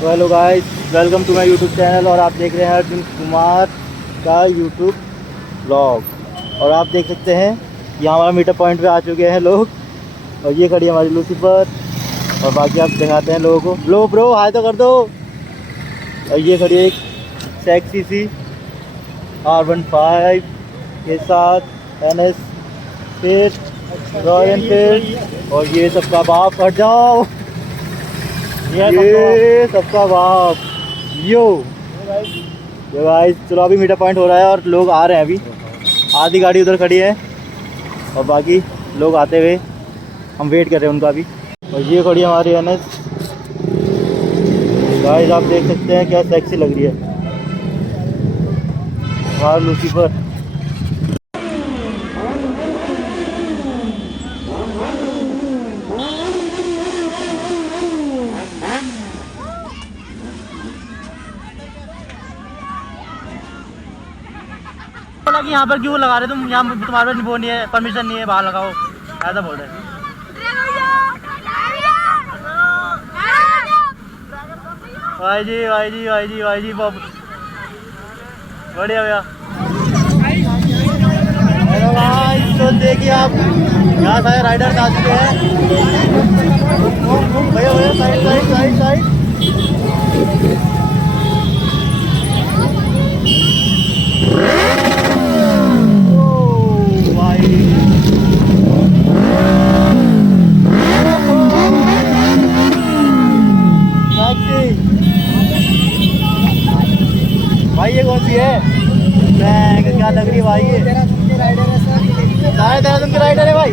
तो hello guys, welcome to my YouTube channel. और आप देख रहे हैं अर्जुन कुमार का यूट्यूब ब्लॉग। और आप देख सकते हैं यहाँ हमारा मीटअप पॉइंट पे आ चुके हैं लोग। और ये खड़ी है हमारी लूसीफर। और बाकी आप दिखाते हैं लोगों को। लो ब्रो, हाय तो कर दो। और ये खड़ी है एक सेक्सी सी R15 के साथ NS फिर रॉयल एनफील्ड। और ये सबका बाप, हट जाओ, ये सबका बाप। यो गाइस, चलो अभी मीटअप पॉइंट हो रहा है और लोग आ रहे हैं। अभी आधी गाड़ी उधर खड़ी है और बाकी लोग आते हुए हम वेट कर रहे हैं उनका अभी। और ये खड़ी है हमारी NS। गाइस आप देख सकते हैं क्या सेक्सी लग रही है हमारा लूसीफर। कि यहाँ पर क्यों लगा रहे तुम? यहाँ तुम्हारे पास वो नहीं है, परमिशन नहीं है, बाहर लगाओ, ऐसा बोल रहे हैं। भाई जी भाई जी भाई जी भाई जी, बढ़िया भैया। हेलो भाई, तो देखिए आप यहाँ सारे राइडर्स आ चुके हैं। भैया भैया, साइड साइड साइड साइड। भाई ये कौन सी है? क्या लग रही है भाई? ये देहरादून के राइडर है भाई।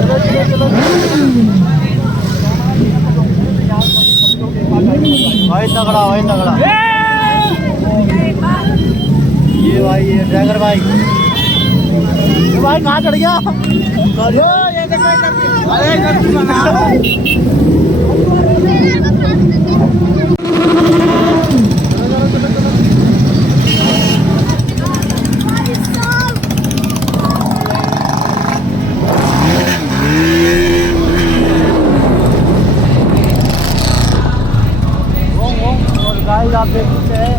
चलो चलो भाई, तगड़ा भाई तगड़ा। ये भाई, ये ड्रैगर भाई। ये भाई कहाँ चढ़ गया? गाइस आप देख सकते हैं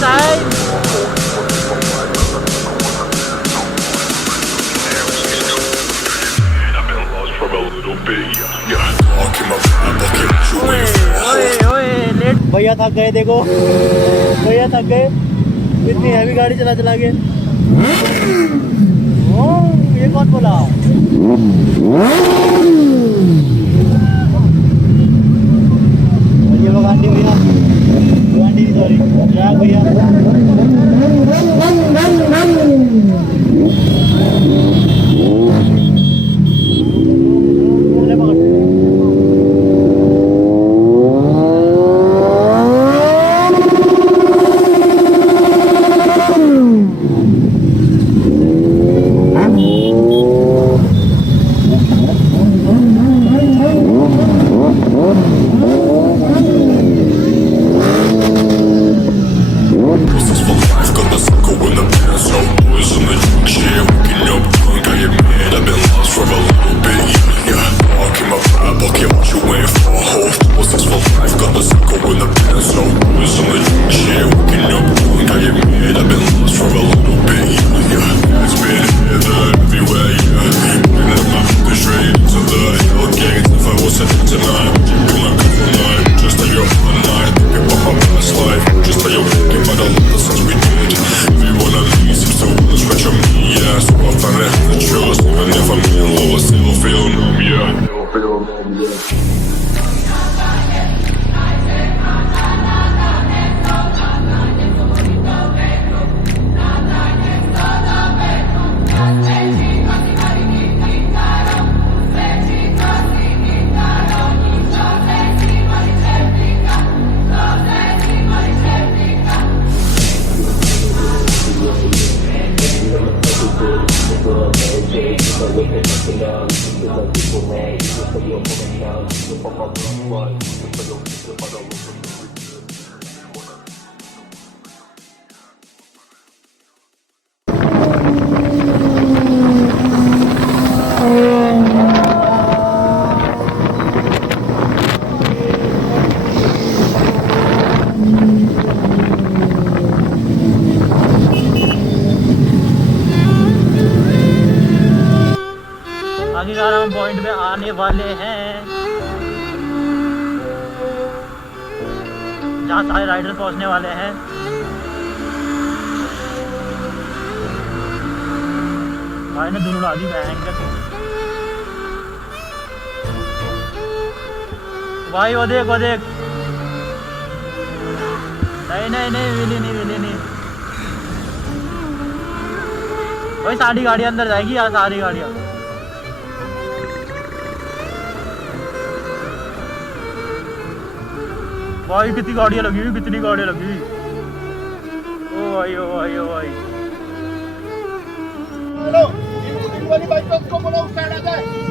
साइड। भैया थक गए, देखो भैया थक गए, इतनी हैवी गाड़ी चला चला के। ये कौन बोला? ये लोग आंटी भैया, आंटी सॉरी ड्रैग भैया। आखिरकार हम पॉइंट पे आने वाले हैं जहाँ सारे राइडर पहुँचने वाले हैं। भाई ने दोनों डाली भयंकर। भाई वो देख वो देख। नहीं नहीं नहीं मिली नहीं भाई सारी गाड़ी अंदर जाएगी यार, सारी गाड़ियाँ। भाई कितनी गाड़ियाँ लगी हुई, कितनी गाड़ियाँ लगी हुई। ओ भाई ओ भाई ओ भाई।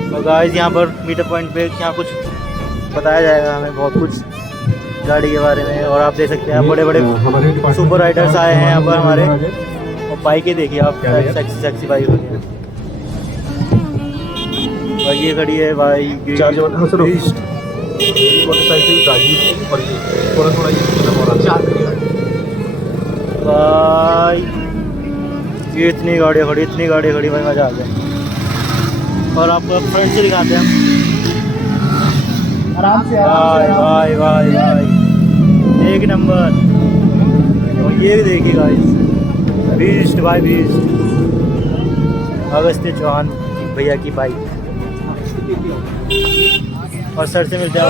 तो गाइस यहाँ पर मीटर पॉइंट पे यहाँ कुछ बताया जाएगा हमें, बहुत कुछ गाड़ी के बारे में। और आप देख सकते हैं बड़े बड़े सुपर राइडर्स आए हैं यहाँ पर हमारे। और बाइकें देखिए आप, सेक्सी सेक्सी बाइक होती है। और ये खड़ी है भाई मोटरसाइकिल गाड़ी और थोड़ा भाई। ये इतनी गाड़ियाँ खड़ी भाई, मज़ा आ गया। और आपको फ्रंट से दिखाते हैं आराम से। भाई भाई भाई एक नंबर। और ये देखिए गाइस, बीस्ट भाई बीस्ट, अगस्त्य चौहान भैया की बाइक। और सर से मिलते हैं।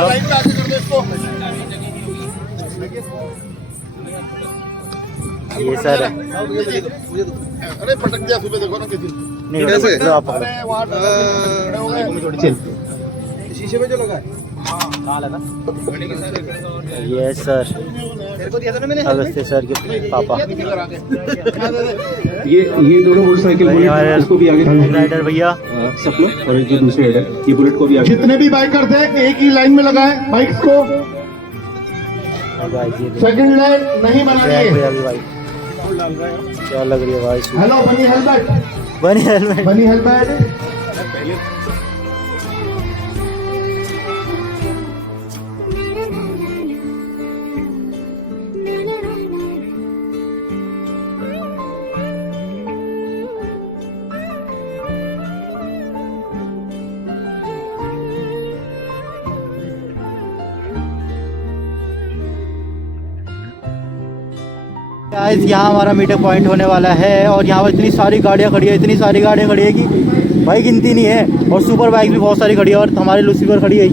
ये सर है। अरे पटक दिया सुबह, देखो ना किसी नहीं कैसे आप शीशे में जो लगा है। ये सर अगस्त्य सर के पापा। ये दोनों मोटरसाइकिल इसको भी आगे राइडर भैया सब लोग, और जो दूसरे राइडर ये बुलेट को भी आगे। जितने भी बाइकर थे एक ही लाइन में लगाए बाइक्स को, सेकंड लाइन नहीं बनानी। क्या लग रही है भाई? हेलो बनी हेलमेट, बनी हेलमेट। गाइस यहाँ हमारा मीटर पॉइंट होने वाला है। और यहाँ पर इतनी सारी गाड़ियाँ खड़ी है कि भाई गिनती नहीं है। और सुपर बाइक भी बहुत सारी खड़ी है। और हमारी लूसीफर खड़ी है,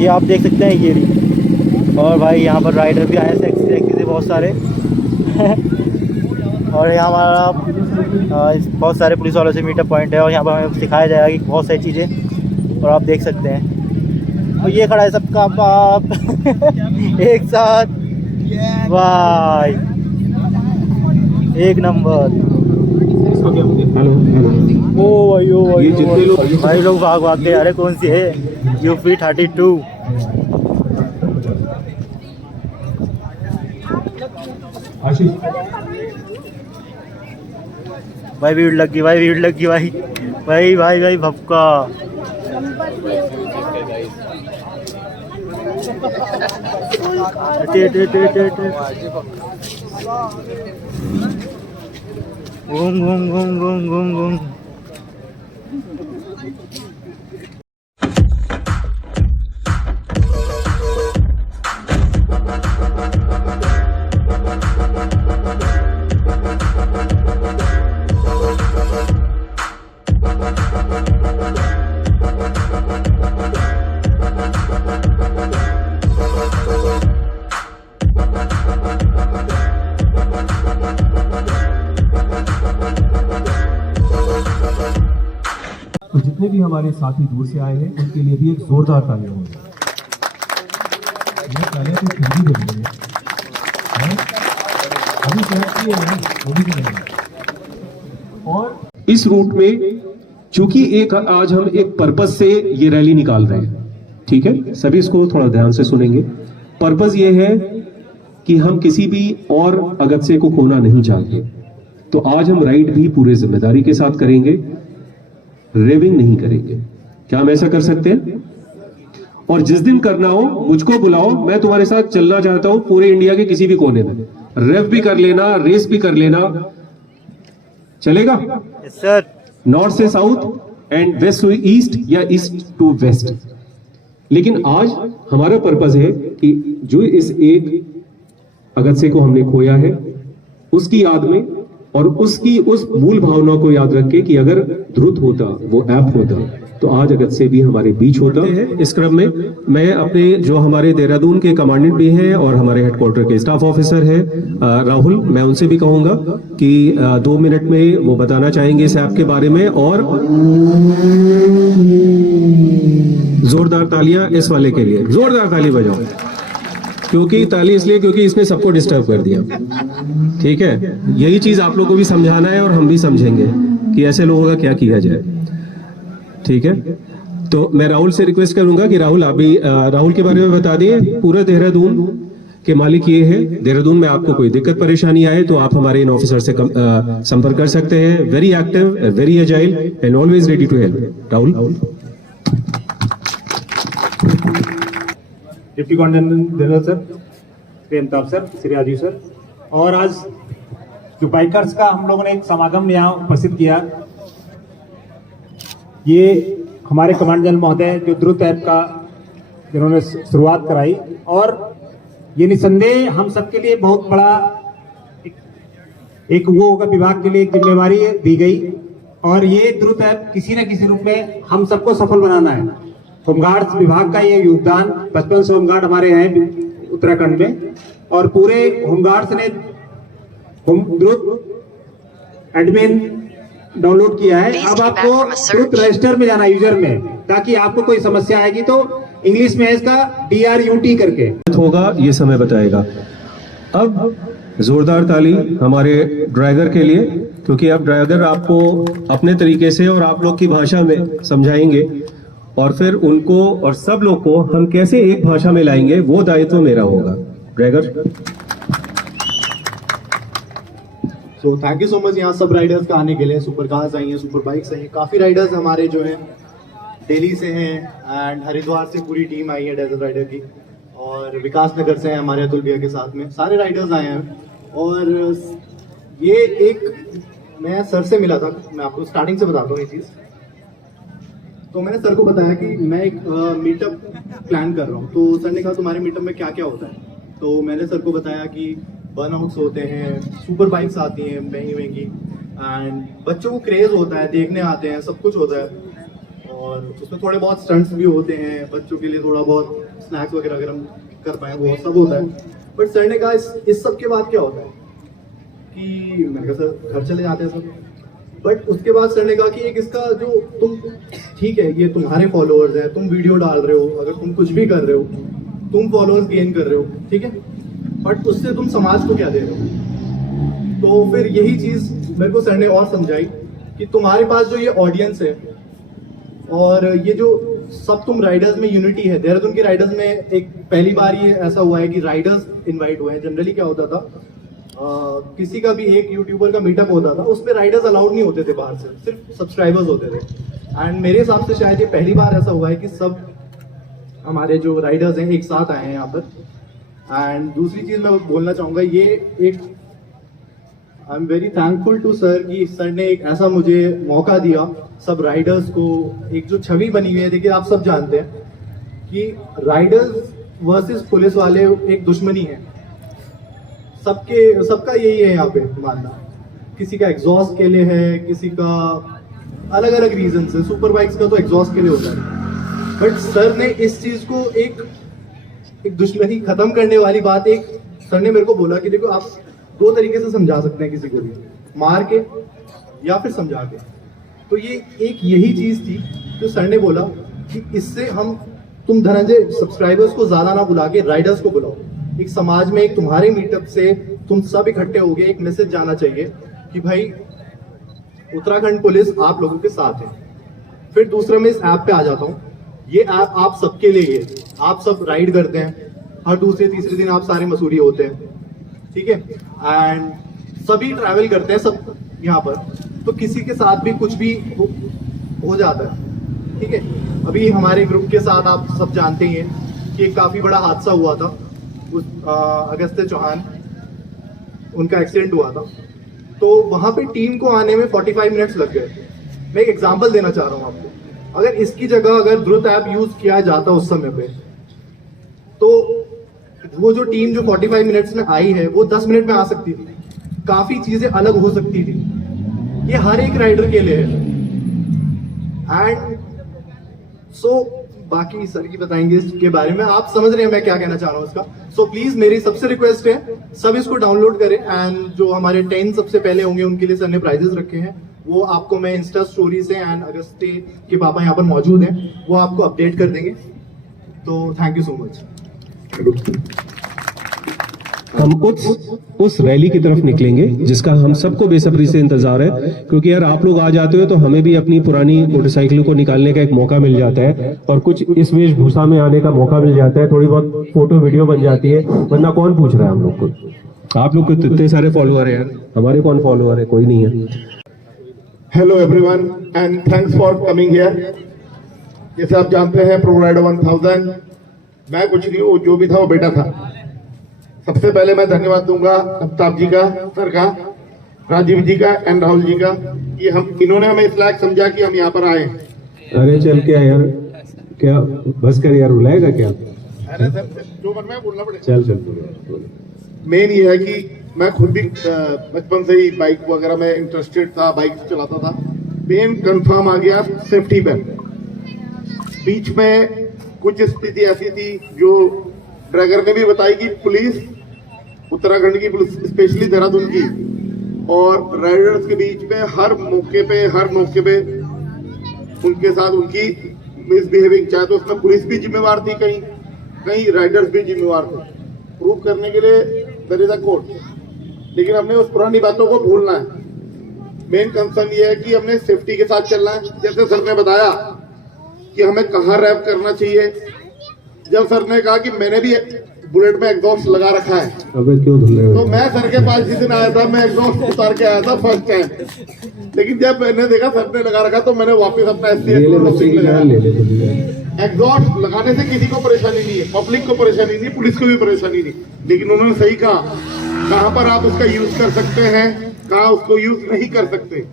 ये आप देख सकते हैं, ये भी। और भाई यहाँ पर राइडर भी आए हैं सेक्सी बहुत सारे। और यहाँ हमारा बहुत सारे पुलिस वालों से मीटर पॉइंट है। और यहाँ पर हमें सिखाया जाएगा कि बहुत सारी चीज़ें, और आप देख सकते हैं। और ये खड़ा है सबका बाप एक साथ भाई, एक नंबर। ओ भाई लोग भाग के आ रहे। कौन सी है? यूपी 32। भाई भीड़ लग गई भाई भपका। घूम। तो जितने भी हमारे साथी दूर से आए हैं उनके लिए भी एक जोरदार तालियां होंगी। ये तालियां तो ठंडी हो रही है, अभी नहीं। और इस रूट में क्योंकि एक आज हम एक पर्पस से ये रैली निकाल रहे हैं, ठीक है, सभी इसको थोड़ा ध्यान से सुनेंगे। पर्पस ये है कि हम किसी भी और अगत्से को खोना नहीं चाहते, तो आज हम राइड भी पूरे जिम्मेदारी के साथ करेंगे, रेविंग नहीं करेंगे। क्या हम ऐसा कर सकते हैं? और जिस दिन करना हो मुझको बुलाओ, मैं तुम्हारे साथ चलना चाहता हूं पूरे इंडिया के किसी भी कोने में, रेव भी कर लेना, रेस भी कर लेना, चलेगा? सर नॉर्थ से south and west to east या ईस्ट टू वेस्ट। लेकिन आज हमारा पर्पस है कि जो इस एक अगत्से को हमने खोया है उसकी याद में और उसकी उस मूल भावना को याद रख के कि अगर ध्रुत होता, वो ऐप होता, तो आज अगत्से भी हमारे बीच होता है। इस क्रम में मैं अपने जो हमारे देहरादून के कमांडेंट भी हैं और हमारे हेडक्वार्टर के स्टाफ ऑफिसर हैं राहुल, मैं उनसे भी कहूंगा कि 2 मिनट में वो बताना चाहेंगे इस ऐप के बारे में। और जोरदार तालियां इस वाले के लिए, जोरदार ताली बजाओ, क्योंकि ताली इसलिए क्योंकि इसने सबको डिस्टर्ब कर दिया, ठीक है। यही चीज आप लोगों को भी समझाना है और हम भी समझेंगे कि ऐसे लोगों का क्या किया जाए, ठीक है। तो मैं राहुल से रिक्वेस्ट करूंगा कि राहुल आप भी राहुल के बारे में बता दें। पूरा देहरादून के मालिक ये है, देहरादून में आपको कोई दिक्कत परेशानी आए तो आप हमारे इन ऑफिसर से संपर्क कर सकते हैं। Very active, very agile and always ready to help. Rahul. Deputy commandant general sir, Shri Amitabh sir, Shri Rajiv sir, और आज जो बाइकर्स का हम लोगों ने एक समागम यहाँ उपस्थित किया, ये हमारे कमांड जनरल महोदय जो ध्रुत ऐप का जिन्होंने शुरुआत कराई, और ये निसंदेह हम सबके लिए बहुत बड़ा एक वो होगा, विभाग के लिए एक जिम्मेवारी दी गई, और ये ध्रुत ऐप किसी न किसी रूप में हम सबको सफल बनाना है। होमगार्ड्स विभाग का ये योगदान, 55 होमगार्ड हमारे हैं उत्तराखंड में, और पूरे होमगार्ड्स ने ध्रुत एडमिन डाउनलोड किया है। अब आपको ध्रुत रजिस्टर में जाना, यूजर में, ताकि आपको कोई समस्या आएगी तो इंग्लिश में है इसका DRUT करके होगा, ये समय बताएगा। अब जोरदार ताली हमारे ड्राइवर के लिए, क्योंकि अब ड्राइवर आपको अपने तरीके से और आप लोग की भाषा में समझाएंगे, और फिर उनको और सब लोग को हम कैसे एक भाषा में लाएंगे, वो दायित्व मेरा होगा। Driver. So thank you so much यहाँ सब राइडर्स का आने के लिए। सुपर कार्स आई हैं, सुपर बाइक्स आई हैं, काफ़ी राइडर्स हमारे जो हैं दिल्ली से हैं एंड हरिद्वार से पूरी टीम आई है डेजर्ट राइडर की, और विकास नगर से हैं हमारे अतुल भैया के साथ में, सारे राइडर्स आए हैं। और ये एक मैं सर से मिला था, मैं आपको स्टार्टिंग से बताता हूँ ये चीज़। तो मैंने सर को बताया कि मैं एक मीटअप प्लान कर रहा हूँ, तो सर ने कहा तुम्हारे मीटअप में क्या क्या होता है। तो मैंने सर को बताया कि बर्नआउट्स होते हैं, सुपर बाइक्स आती हैं महंगी महंगी, एंड बच्चों को क्रेज होता है, देखने आते हैं, सब कुछ होता है, और उसमें थोड़े बहुत स्टंट्स भी होते हैं, बच्चों के लिए थोड़ा बहुत स्नैक्स वगैरह अगर हम कर पाए वो सब होता है। बट सर ने कहा इस सब के बाद क्या होता है, कि मैंने कहा सर घर चले जाते हैं सब। बट उसके बाद सर ने कहा कि एक इसका जो तुम, ठीक है ये तुम्हारे फॉलोअर्स हैं, तुम वीडियो डाल रहे हो, अगर तुम कुछ भी कर रहे हो, तुम फॉलोअर्स गेन कर रहे हो, ठीक है, बट उससे तुम समाज को क्या दे रहे हो। तो फिर यही चीज मेरे को सर ने और समझाई कि तुम्हारे पास जो ये ऑडियंस है और ये जो सब तुम राइडर्स में यूनिटी है, देहरादून के राइडर्स में एक पहली बार ये ऐसा हुआ है कि राइडर्स इनवाइट हुए हैं। जनरली क्या होता था, किसी का भी एक यूट्यूबर का मीटअप होता था, उसमें राइडर्स अलाउड नहीं होते थे बाहर से, सिर्फ सब्सक्राइबर्स होते थे। एंड मेरे हिसाब से शायद ये पहली बार ऐसा हुआ है कि सब हमारे जो राइडर्स हैं एक साथ आए हैं यहाँ पर। एंड दूसरी चीज मैं बोलना चाहूँगा, ये एक I am very thankful to sir कि सर ने एक ऐसा मुझे मौका दिया सब राइडर्स को। एक जो छवि बनी हुई है, देखिए आप सब जानते हैं कि राइडर्स वर्सेस पुलिस वाले एक दुश्मनी है, सबका यही है यहाँ पे मानना। किसी का एग्जॉस्ट के लिए है, किसी का अलग अलग रीजन है। सुपर बाइक्स का तो एग्जॉस्ट के लिए होता है, बट सर ने इस चीज को एक दुश्मनी खत्म करने वाली बात एक सर ने मेरे को बोला कि देखो आप 2 तरीके से समझा सकते हैं किसी को भी, मार के या फिर समझा के। तो ये एक यही चीज थी जो सर ने बोला कि इससे तुम धनंजय सब्सक्राइबर्स को ज्यादा ना बुला के राइडर्स को बुलाओ। एक समाज में एक तुम्हारे मीटअप से तुम सब इकट्ठे हो गए, एक मैसेज जाना चाहिए कि भाई उत्तराखंड पुलिस आप लोगों के साथ है। फिर दूसरा मैं इस ऐप पे आ जाता हूँ। ये ऐप आप सबके लिए है, आप सब राइड करते हैं, हर दूसरे तीसरे दिन आप सारे मसूरी होते हैं, ठीक है, एंड सभी ट्रैवल करते हैं सब यहाँ पर, तो किसी के साथ भी कुछ भी हो जाता है, ठीक है। अभी हमारे ग्रुप के साथ आप सब जानते ही हैं कि काफ़ी बड़ा हादसा हुआ था, उस अगस्त्य चौहान, उनका एक्सीडेंट हुआ था, तो वहाँ पे टीम को आने में 45 मिनट्स लग गए। मैं एक एग्जांपल देना चाह रहा हूँ आपको, अगर इसकी जगह अगर द्रुत ऐप यूज किया जाता उस समय पे, तो वो जो टीम जो 45 मिनट्स में आई है वो 10 मिनट में आ सकती थी, काफी चीजें अलग हो सकती थी। ये हर एक राइडर के लिए है। एंड सो बाकी सर की बताएंगे इसके बारे में, आप समझ रहे हैं मैं क्या कहना चाह रहा हूँ इसका। सो प्लीज मेरी सबसे रिक्वेस्ट है, सब इसको डाउनलोड करें, एंड जो हमारे 10 सबसे पहले होंगे उनके लिए सर ने प्राइजेस रखे हैं, वो आपको मैं इंस्टा स्टोरी से, एंड अगस्त्य के पापा यहाँ पर मौजूद हैं, वो आपको अपडेट कर देंगे। तो थैंक यू सो मच। हम उस रैली की तरफ निकलेंगे जिसका हम सबको बेसब्री से इंतजार है, क्योंकि यार आप लोग आ जाते हो तो हमें भी अपनी पुरानी मोटरसाइकिल को निकालने का एक मौका मिल जाता है, और कुछ इस वेशभूषा में आने का मौका मिल जाता है, थोड़ी बहुत फोटो वीडियो बन जाती है, वरना कौन पूछ रहा है हम लोग को। आप लोग को इतने सारे फॉलोअर है यार, हमारे कौन फॉलोअर है, कोई नहीं है। Hello everyone and thanks for coming here. जैसे आप जानते हैं प्रो राइडर 1000, मैं कुछ नहीं हूँ, जो भी था वो बेटा था। सबसे पहले मैं धन्यवाद दूंगा अमिताभ जी का, सर का, राजीव जी का एंड राहुल जी का, कि इन्होंने हमें इस लायक समझा कि हम यहाँ पर आए। अरे चल क्या यार, क्या बस कर यार, रुलाएगा क्या? अरे सर जो मन में बोलना पड़ेगा। चल मेन ये है कि मैं खुद भी बचपन से ही बाइक वगैरह में इंटरेस्टेड था, बाइक चलाता था। मेन कंफर्म आ गया सेफ्टी बेल्ट। बीच में कुछ स्थिति ऐसी थी जो ड्रैगर ने भी बताई कि पुलिस, उत्तराखंड की पुलिस स्पेशली देहरादून की, और राइडर्स के बीच में हर मौके पे उनके साथ उनकी मिसबिहेविंग, चाहे तो उसमें पुलिस भी जिम्मेवार थी, कहीं राइडर्स भी जिम्मेवार थे। प्रूव करने के लिए देयर इज अ कोर्ट, लेकिन हमने उस पुरानी बातों को भूलना है। मेन कंसर्न ये है कि हमने सेफ्टी के साथ चलना है। जैसे सर ने बताया कि हमें कहाँ रैप करना चाहिए, जब सर ने कहा कि मैंने भी बुलेट में एग्जॉस्ट लगा रखा है, अबे क्यों धुल रहे हो? तो मैं सर के पास जिस दिन आया था मैं एग्जॉस्ट उतार के आया था फर्स्ट टाइम, लेकिन जब मैंने देखा सर ने लगा रखा तो मैंने वापस अपना एग्जॉस्ट लगाने से किसी को परेशानी नहीं है, पब्लिक को परेशानी नहीं, पुलिस को भी परेशानी नहीं, लेकिन उन्होंने सही कहा कहाँ पर आप उसका यूज कर सकते हैं, कहाँ उसको यूज नहीं कर सकते।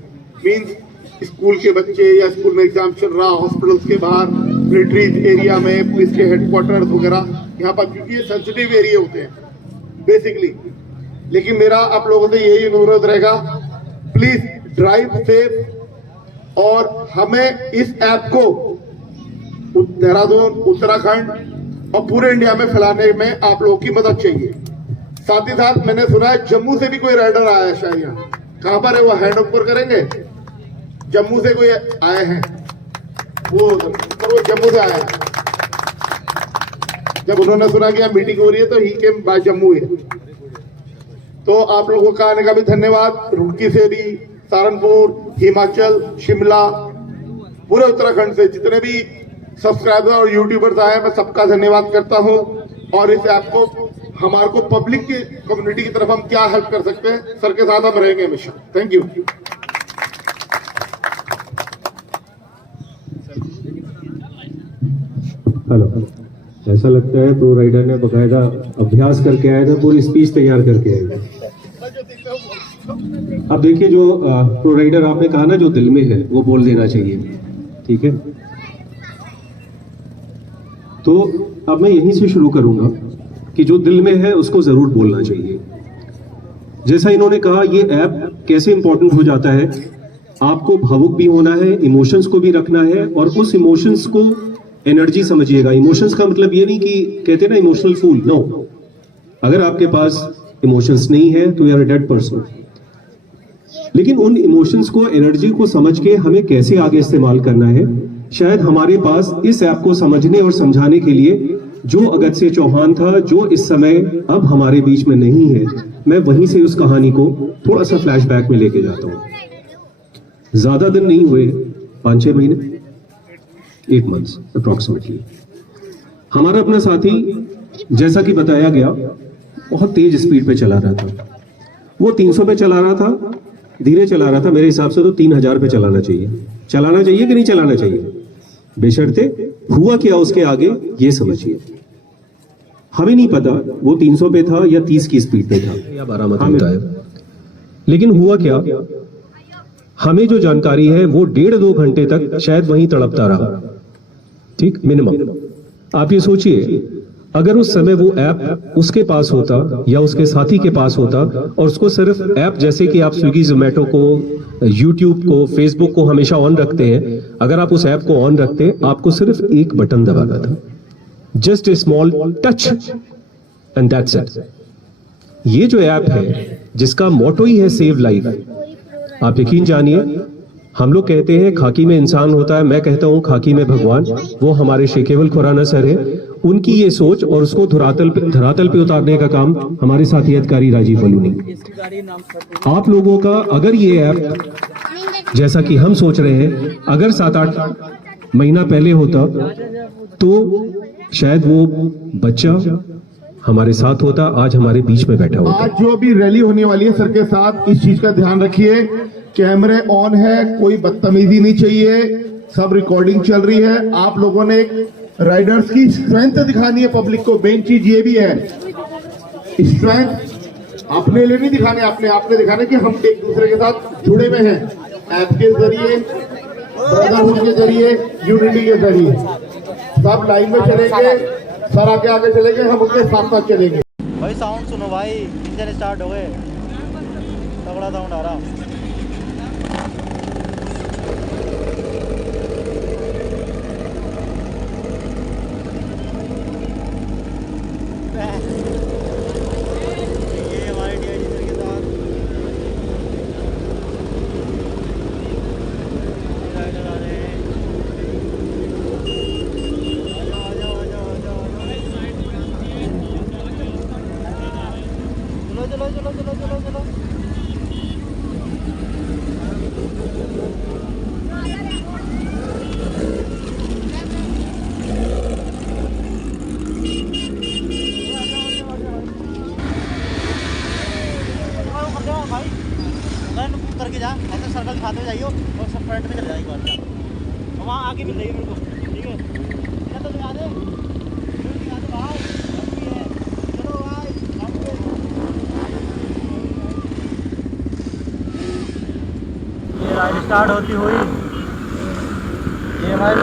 मीन्स स्कूल के बच्चे या स्कूल में एग्जाम चल रहा, हॉस्पिटल्स के बाहर, मिलिट्री एरिया में, पुलिस के हेडक्वार्टर्स वगैरह, यहाँ पर क्योंकि ये सेंसिटिव एरिया होते हैं बेसिकली। लेकिन मेरा आप लोगों से यही अनुरोध रहेगा, प्लीज ड्राइव सेफ, और हमें इस ऐप को देहरादून, उत्तराखंड और पूरे इंडिया में फैलाने में आप लोगों की मदद चाहिए। साथ ही साथ मैंने सुना है जम्मू से भी कोई राइडर आया है शायद, यहाँ कहां पर है वो हैंड ऊपर करेंगे। जम्मू से कोई आए हैं, वो जम्मू से आया है। जब उन्होंने सुना कि यहाँ मीटिंग हो रही है तो ही केम बाय जम्मू है। तो आप लोगों का आने का भी धन्यवाद। रुड़की से भी, सहारनपुर, हिमाचल, शिमला, पूरे उत्तराखंड से जितने भी सब्सक्राइबर और यूट्यूबर्स आए, मैं सबका धन्यवाद करता हूं। और इस ऐप को हमारे को पब्लिक की कम्युनिटी की तरफ हम क्या हेल्प कर सकते हैं, सर के साथ हम रहेंगे हमेशा। Thank you. हेलो, ऐसा लगता है प्रो राइडर ने बकायदा अभ्यास करके आए थे, पूरी स्पीच तैयार करके आए थे। अब देखिए, जो प्रो राइडर आपने कहा ना, जो दिल में है वो बोल देना चाहिए, ठीक है। तो अब मैं यहीं से शुरू करूंगा कि जो दिल में है उसको जरूर बोलना चाहिए। जैसा इन्होंने कहा, ये ऐप कैसे इंपॉर्टेंट हो जाता है, आपको भावुक भी होना है, इमोशंस को भी रखना है, और उस इमोशंस को एनर्जी समझिएगा। इमोशंस का मतलब ये नहीं कि कहते ना इमोशनल फूल, नो। अगर आपके पास इमोशंस नहीं है तो you are a dead person. लेकिन उन इमोशंस को, एनर्जी को समझ के हमें कैसे आगे इस्तेमाल करना है, शायद हमारे पास इस ऐप को समझने और समझाने के लिए जो अगस्त्य चौहान था, जो इस समय अब हमारे बीच में नहीं है, मैं वहीं से उस कहानी को थोड़ा सा फ्लैशबैक में लेके जाता हूं। ज्यादा दिन नहीं हुए, 5-6 महीने, 8 months अप्रोक्सीमेटली। हमारा अपना साथी, जैसा कि बताया गया, बहुत तेज स्पीड पे चला रहा था। वो 300 पे चला रहा था, धीरे चला रहा था। मेरे हिसाब से तो 3000 पे चलाना चाहिए। चलाना चाहिए कि नहीं चलाना चाहिए? बेशर्ते हुआ क्या उसके आगे ये समझिए। हमें नहीं पता वो 300 पे था या 30 की स्पीड पे था या 12 मत होता है, लेकिन हुआ क्या, हमें जो जानकारी है वो 1.5-2 घंटे तक शायद वहीं तड़पता रहा, ठीक, मिनिमम। आप ये सोचिए, अगर उस समय वो ऐप उसके पास होता या उसके साथी के पास होता और उसको सिर्फ ऐप, जैसे कि आप स्विगी जोमेटो को, यूट्यूब को, फेसबुक को हमेशा ऑन रखते हैं, अगर आप उस ऐप को ऑन रखते, आपको सिर्फ एक बटन दबाना था, just a small touch and that's it. ये जो ऐप है जिसका मोटो ही है सेव लाइफ, आप यकीन जानिए, हम लोग कहते हैं खाकी में इंसान होता है, मैं कहता हूं खाकी में भगवान। वो हमारे शेकेवल खुराना सर है, उनकी ये सोच और उसको धरातल पे उतारने का काम हमारे साथी अधिकारी राजीव बलूनी। आप लोगों का अगर ये ऐप, जैसा कि हम सोच रहे हैं, अगर 7-8 महीना पहले होता तो शायद वो बच्चा हमारे साथ होता, आज हमारे बीच में बैठा होता। आज जो भी रैली होने वाली है सर के साथ, इस चीज का ध्यान रखिए, कैमरे ऑन है, कोई बदतमीजी नहीं चाहिए, सब रिकॉर्डिंग चल रही है। आप लोगों ने एक राइडर्स की स्ट्रेंथ दिखानी है पब्लिक को, मेन चीज ये भी है। स्ट्रेंथ अपने लिए नहीं दिखाने, आपने दिखाने कि हम एक दूसरे के साथ जुड़े हुए हैं, ऐप के जरिए, ब्रदरहुड के जरिए, यूनिटी के जरिए। सब लाइन में चलेंगे, सर आगे चलेंगे, हम उनके साथ साथ चलेंगे। भाई साउंड सुनो भाई, इंजन स्टार्ट हो गए, तगड़ा साउंड आ रहा। ये हमारे डीआईजी सर के साथ राइडर आ रहे हैं। आ जाओ। चलो। भाई करके जा, ऐसे सर्कल खाते हुए जाइयो और सब फ्रंट में चले जाएगी बार, वहाँ आके मिल रही है मेरे को, ठीक है? तो दिखा दे भाई, चलो भाई। ये राइड स्टार्ट होती हुई, ये हमारे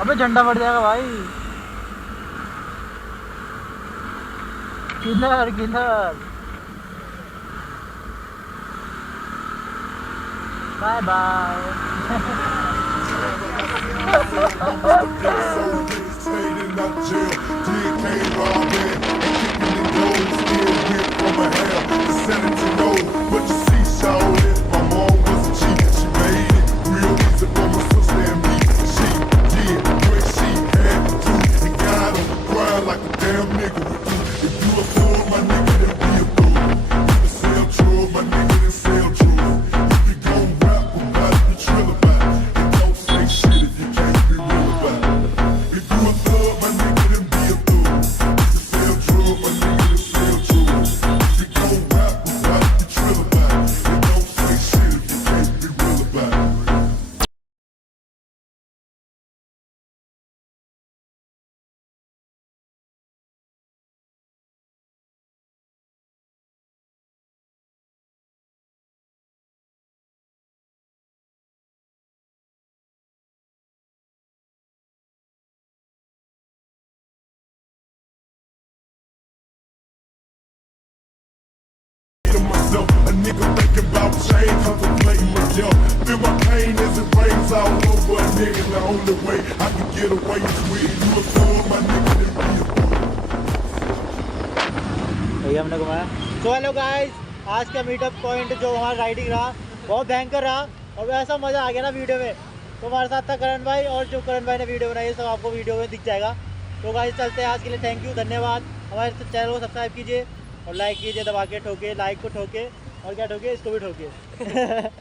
अबे झंडा बढ़ जाएगा भाई। Killer by If you nigga thinking about change, contemplating my death. Feel my pain as it rains all over a nigga. The only way I can get away is with you a thorn, my nigga, to be a भैया हमने घुमाया। तो hello guys, आज का meetup point जो हमारा riding रहा बहुत भयंकर रहा और ऐसा मज़ा आ गया ना वीडियो में। तो हमारे साथ था करण भाई, और जो करण भाई ने वीडियो बनाई है सब आपको वीडियो में दिख जाएगा। तो गाइस चलते हैं, आज के लिए थैंक यू, धन्यवाद। हमारे चैनल को सब्सक्राइब कीजिए और लाइक कीजिए, दबा के ठोके, लाइक को ठोके और क्या ठोके, इसको भी ठोके।